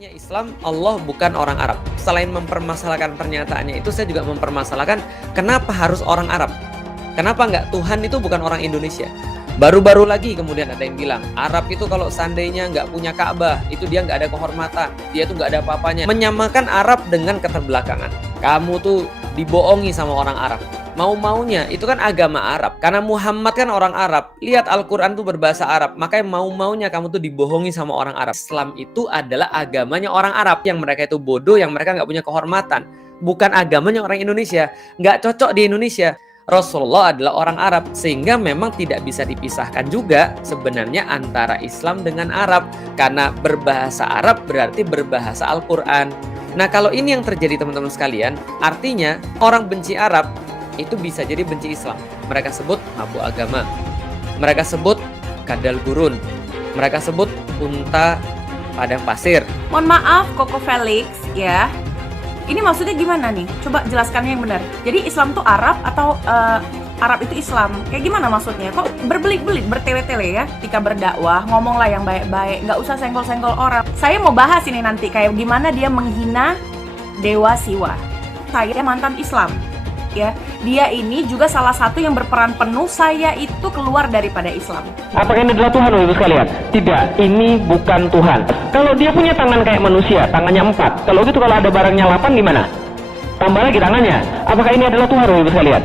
Poinnya Islam, Allah bukan orang Arab. Selain mempermasalahkan pernyataannya itu, saya juga mempermasalahkan kenapa harus orang Arab. Kenapa nggak Tuhan itu bukan orang Indonesia? Baru-baru lagi kemudian ada yang bilang, Arab itu kalau seandainya nggak punya Ka'bah, itu dia nggak ada kehormatan, dia tuh nggak ada apa-apanya. Menyamakan Arab dengan keterbelakangan. Kamu tuh dibohongi sama orang Arab. Mau-maunya, itu kan agama Arab. Karena Muhammad kan orang Arab. Lihat Al-Quran tuh berbahasa Arab. Makanya mau-maunya kamu tuh dibohongi sama orang Arab. Islam itu adalah agamanya orang Arab. Yang mereka itu bodoh, yang mereka nggak punya kehormatan. Bukan agamanya orang Indonesia. Nggak cocok di Indonesia. Rasulullah adalah orang Arab, sehingga memang tidak bisa dipisahkan juga sebenarnya antara Islam dengan Arab, karena berbahasa Arab berarti berbahasa Al-Quran. Nah, kalau ini yang terjadi teman-teman sekalian, artinya orang benci Arab itu bisa jadi benci Islam. Mereka sebut mabuk agama, mereka sebut kadal gurun, mereka sebut unta padang pasir. Mohon maaf Koko Felix ya, ini maksudnya gimana nih? Coba jelaskannya yang benar. Jadi Islam tuh Arab atau Arab itu Islam? Kayak gimana maksudnya? Kok berbelit-belit, bertele-tele ya? Ketika berdakwah, ngomonglah yang baik-baik, nggak usah senggol-senggol orang. Saya mau bahas ini nanti, kayak gimana dia menghina Dewa Siwa. Saya mantan Islam, ya. Dia ini juga salah satu yang berperan penuh saya itu keluar daripada Islam. Apakah ini adalah Tuhan, Bapak sekalian? Tidak, ini bukan Tuhan. Kalau dia punya tangan kayak manusia, tangannya 4. Kalau gitu kalau ada barangnya 8 gimana? Tambah lagi tangannya. Apakah ini adalah Tuhan, Bapak sekalian?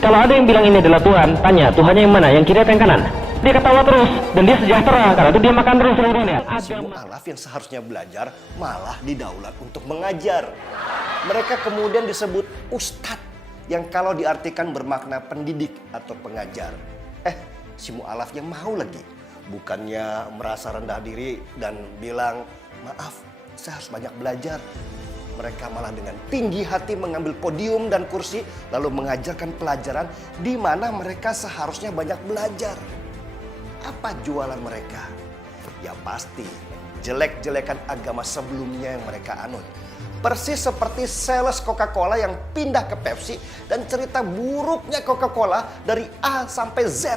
Kalau ada yang bilang ini adalah Tuhan, tanya Tuhannya yang mana? Yang kiri atau yang kanan? Dia ketawa terus dan dia sejahtera karena itu dia makan terus seluruhnya. Si mu'alaf yang seharusnya belajar malah didaulat untuk mengajar. Mereka kemudian disebut ustadz, yang kalau diartikan bermakna pendidik atau pengajar. Si mu'alaf yang mau lagi. Bukannya merasa rendah diri dan bilang, maaf, saya harus banyak belajar. Mereka malah dengan tinggi hati mengambil podium dan kursi, lalu mengajarkan pelajaran di mana mereka seharusnya banyak belajar. Apa jualan mereka? Ya pasti, jelek-jelekan agama sebelumnya yang mereka anut. Persis seperti sales Coca-Cola yang pindah ke Pepsi dan cerita buruknya Coca-Cola dari A sampai Z.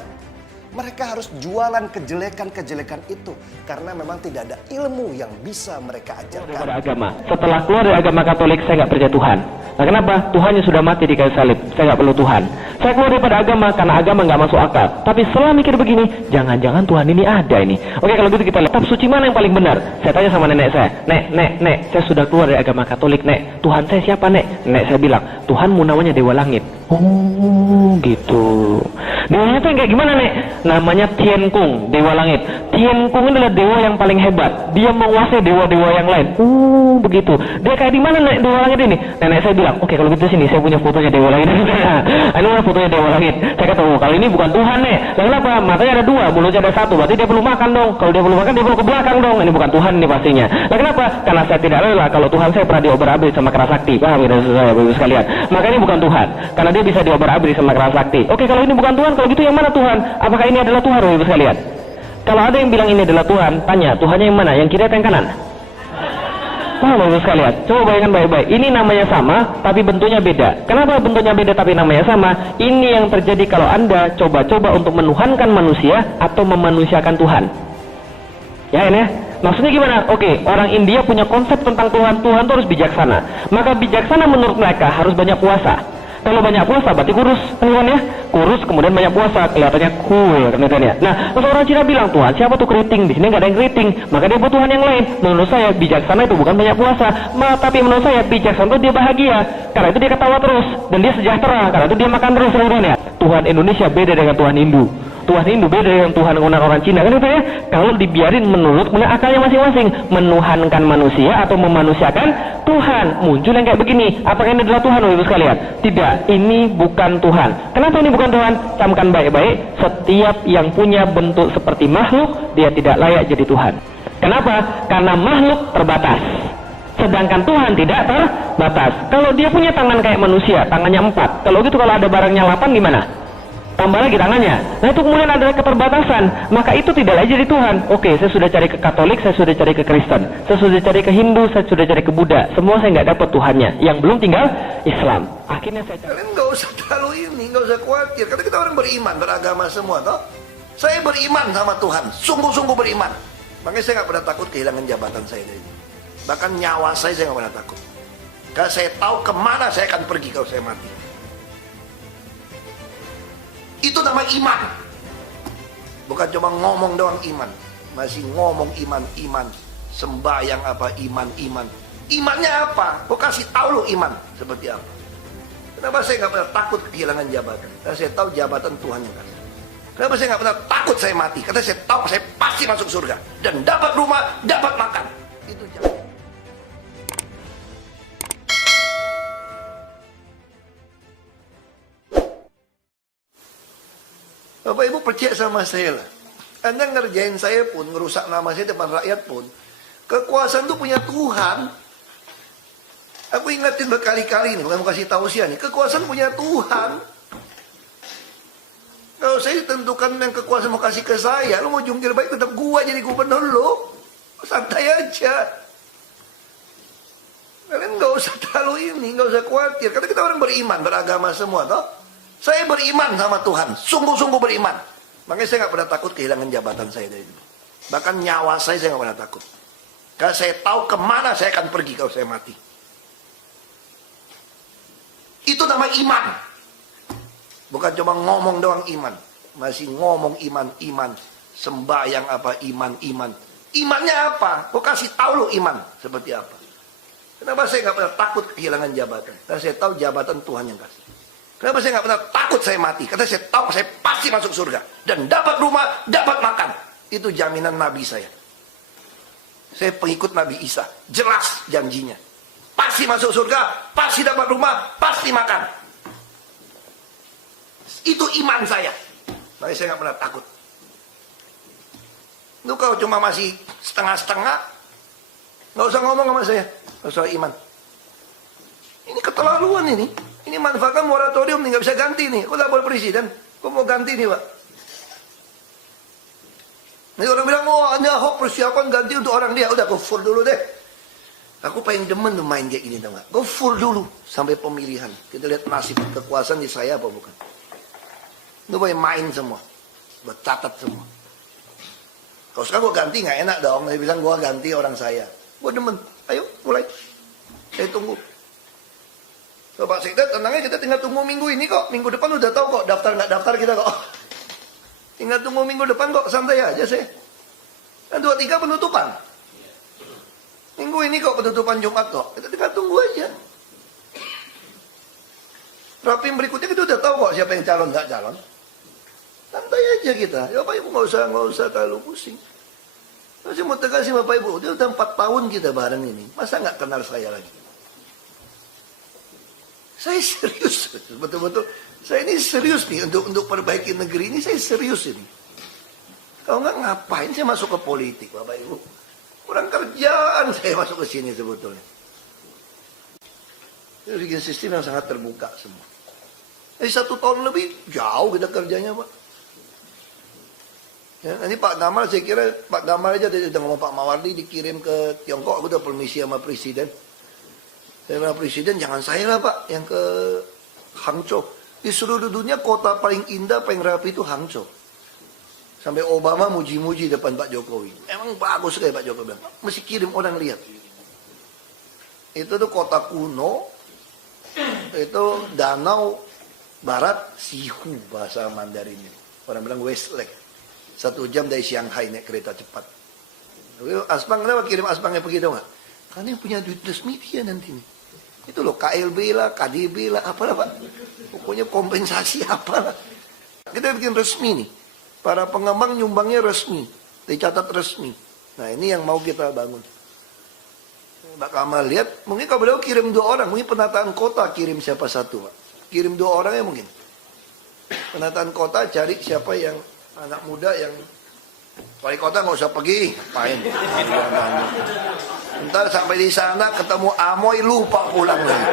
Mereka harus jualan kejelekan-kejelekan itu karena memang tidak ada ilmu yang bisa mereka ajarkan. Daripada agama. Setelah keluar dari agama Katolik, saya nggak percaya Tuhan. Nah, kenapa? Tuhannya sudah mati di kayu salib. Saya nggak perlu Tuhan. Saya keluar daripada agama karena agama nggak masuk akal. Tapi setelah mikir begini, jangan-jangan Tuhan ini ada ini. Oke, kalau gitu kita lihat kitab suci mana yang paling benar. Saya tanya sama nenek saya, Nek, saya sudah keluar dari agama Katolik, Nek. Tuhan saya siapa, Nek? Nenek saya bilang, Tuhanmu namanya Dewa Langit. Oh, gitu. Dewa itu yang kayak gimana, Nek? Namanya Tian Kung, Dewa Langit. Tian Kung adalah dewa yang paling hebat. Dia menguasai dewa-dewa yang lain. Begitu. Dia kayak di mana, Nek, Dewa Langit ini? Nenek saya bilang, oke, kalau gitu sini saya punya fotonya Dewa Langit. Ini mana fotonya Dewa Langit? Saya kata, kalau ini bukan Tuhan, Nek. Lalu apa? Matanya ada 2, mulutnya ada 1. Berarti dia perlu makan dong. Kalau dia perlu makan, dia perlu ke belakang dong. Ini bukan Tuhan ini pastinya. Nah, kenapa? Karena saya tidak rela kalau Tuhan saya pernah diobrak-abrik sama keras sakti. Paham ya, saya, Bapak sekalian? Maka ini bukan Tuhan. Karena dia bisa diobrak-abrik sama keras sakti. Oke, kalau ini bukan Tuhan, kalau gitu yang mana Tuhan? Apakah ini adalah Tuhan, Bapak sekalian? Kalau ada yang bilang ini adalah Tuhan, tanya Tuhannya yang mana? Yang kiri atau yang kanan? Wah, Bapak sekalian, coba bayangkan baik-baik. Ini namanya sama, tapi bentuknya beda. Kenapa bentuknya beda tapi namanya sama? Ini yang terjadi kalau Anda coba-coba untuk menuhankan manusia atau memanusiakan Tuhan. Ya, ini ya. Maksudnya gimana? Oke, orang India punya konsep tentang Tuhan. Tuhan itu harus bijaksana. Maka bijaksana menurut mereka harus banyak puasa. Kalau banyak puasa berarti kurus, kan ya? Kurus kemudian banyak puasa, kelihatannya cool, kan ya? Nah, terus orang Cina bilang, Tuhan siapa tuh keriting? Di sini nggak ada yang keriting, maka dia buat Tuhan yang lain. Menurut saya bijaksana itu bukan banyak puasa, tapi menurut saya bijaksana itu dia bahagia, karena itu dia ketawa terus dan dia sejahtera, karena itu dia makan terus, kan ya? Tuhan Indonesia beda dengan Tuhan Hindu. Tuhan Hindu beda dengan Tuhan orang Cina, kan itu ya? Kalau dibiarin menurut akalnya masing-masing, menuhankan manusia atau memanusiakan Tuhan, muncul yang kayak begini. Apakah ini adalah Tuhan, Bapak sekalian? Tidak, ini bukan Tuhan. Kenapa ini bukan Tuhan? Camkan baik-baik, setiap yang punya bentuk seperti makhluk, dia tidak layak jadi Tuhan. Kenapa? Karena makhluk terbatas, sedangkan Tuhan tidak terbatas. Kalau dia punya tangan kayak manusia, tangannya 4. Kalau gitu kalau ada barangnya 8 gimana? Tambah lagi tangannya. Nah, itu kemudian ada keterbatasan. Maka itu tidak lagi jadi Tuhan. Oke, saya sudah cari ke Katolik, saya sudah cari ke Kristen, saya sudah cari ke Hindu, saya sudah cari ke Buddha. Semua saya nggak dapat Tuhannya. Yang belum tinggal Islam. Akhirnya saya cari. Kalian nggak usah terlalu nggak usah khawatir. Karena kita orang beriman, beragama semua, toh. Saya beriman sama Tuhan, sungguh-sungguh beriman. Makanya saya nggak pernah takut kehilangan jabatan saya ini. Bahkan nyawa saya nggak pernah takut. Karena saya tahu kemana saya akan pergi kalau saya mati. Itu nama iman. Bukan cuma ngomong doang iman. Masih ngomong iman. Sembahyang apa iman. Imannya apa? Kok kasih tahu lu iman seperti apa? Kenapa saya nggak pernah takut kehilangan jabatan? Karena saya tahu jabatan Tuhan yang kasih. Kenapa saya nggak pernah takut saya mati? Karena saya tahu saya pasti masuk surga. Dan dapat rumah, dapat makan. Itu jabatan. Bapak Ibu percaya sama saya lah. Anda ngerjain saya pun, ngerusak nama saya depan rakyat pun, kekuasaan itu punya Tuhan. Aku ingetin berkali-kali nih, mau kasih tausiah nih, kekuasaan punya Tuhan. Kalau saya ditentukan yang kekuasaan mau kasih ke saya, lu mau jungkir baik tetap gua jadi gubernur lu. Santai aja. Kalian nggak usah terlalu ini, nggak usah khawatir. Karena kita orang beriman, beragama semua, toh. Saya beriman sama Tuhan, sungguh-sungguh beriman. Makanya saya nggak pernah takut kehilangan jabatan saya dari dulu. Bahkan nyawa saya nggak pernah takut. Karena saya tahu kemana saya akan pergi kalau saya mati. Itu nama iman. Bukan cuma ngomong doang iman. Masih ngomong iman. Sembahyang apa iman. Imannya apa? Kok kasih tahu lu iman seperti apa? Kenapa saya nggak pernah takut kehilangan jabatan? Karena saya tahu jabatan Tuhan yang kasih. Kenapa saya nggak pernah takut saya mati? Karena saya tahu saya pasti masuk surga. Dan dapat rumah, dapat makan. Itu jaminan Nabi saya. Saya pengikut Nabi Isa. Jelas janjinya. Pasti masuk surga, pasti dapat rumah, pasti makan. Itu iman saya. Makanya saya nggak pernah takut. Lu kalau cuma masih setengah-setengah, nggak usah ngomong sama saya. Nggak usah iman. Ini keterlaluan ini. Ini manfaatkan moratorium nih, nggak bisa ganti nih. Aku lapor presiden, aku mau ganti nih Pak. Nih orang bilang, oh Anda Ahok persiapan ganti untuk orang dia. Udah, aku full dulu deh. Aku pengen demen tuh main kayak gini tau gak? Go full dulu sampai pemilihan. Kita lihat nasib kekuasaan di saya apa bukan. Lu boleh main semua. Buat catat semua. Kalau sekarang gue ganti gak enak dong. Dia bilang gue ganti orang saya. Gue demen. Ayo mulai. Saya tunggu. So, Pak Sekda tenangnya kita tinggal tunggu minggu ini kok. Minggu depan udah tahu kok daftar gak daftar kita kok. Tinggal tunggu minggu depan kok. Santai aja saya. Dan 2-3 penutupan. Minggu ini kok penutupan Jumat kok. Kita tinggal tunggu aja. Rapim berikutnya kita udah tahu kok siapa yang calon nggak calon. Santai aja kita. Ya Bapak Ibu nggak usah terlalu pusing. Masih mau tegasin Bapak Ibu, dia udah 4 tahun kita bareng ini. Masa nggak kenal saya lagi? Saya serius, betul-betul. Saya ini serius nih untuk perbaiki negeri ini. Saya serius ini. Kalau nggak ngapain saya masuk ke politik, Bapak Ibu? Kurang kerjaan saya masuk ke sini sebetulnya. Itu bikin sistem yang sangat terbuka semua. 1 tahun lebih jauh kita kerjanya Pak. Ya, nanti Pak Gamal saya kira Pak Gamal aja udah ngomong Pak Mawardi dikirim ke Tiongkok. Aku udah permisi sama presiden. Saya bilang presiden jangan saya lah Pak yang ke Hangzhou. Di seluruh dunia kota paling indah paling rapi itu Hangzhou. Sampai Obama muji-muji depan Pak Jokowi. Emang bagus sekali Pak Jokowi bilang. Mesti kirim orang lihat. Itu tuh kota kuno. Itu danau barat Sihu bahasa Mandarinnya. Orang bilang Westlake. 1 jam dari Shanghai naik kereta cepat. Aspang kenapa kirim Aspangnya begitu nggak? Karena yang punya duit resmi dia nanti nih. Itu loh KLB lah, KDB lah, apalah Pak. Pokoknya kompensasi apalah. Kita bikin resmi nih. Para pengembang nyumbangnya resmi, dicatat resmi. Nah ini yang mau kita bangun. Mbak Kamal lihat, mungkin kalau beliau kirim 2 orang, mungkin penataan kota kirim siapa 1 Pak. Kirim 2 orang ya mungkin. Penataan kota cari siapa yang anak muda yang wali kota nggak usah pergi, ngapain? Ntar sampai di sana ketemu Amoy lupa pulang lagi.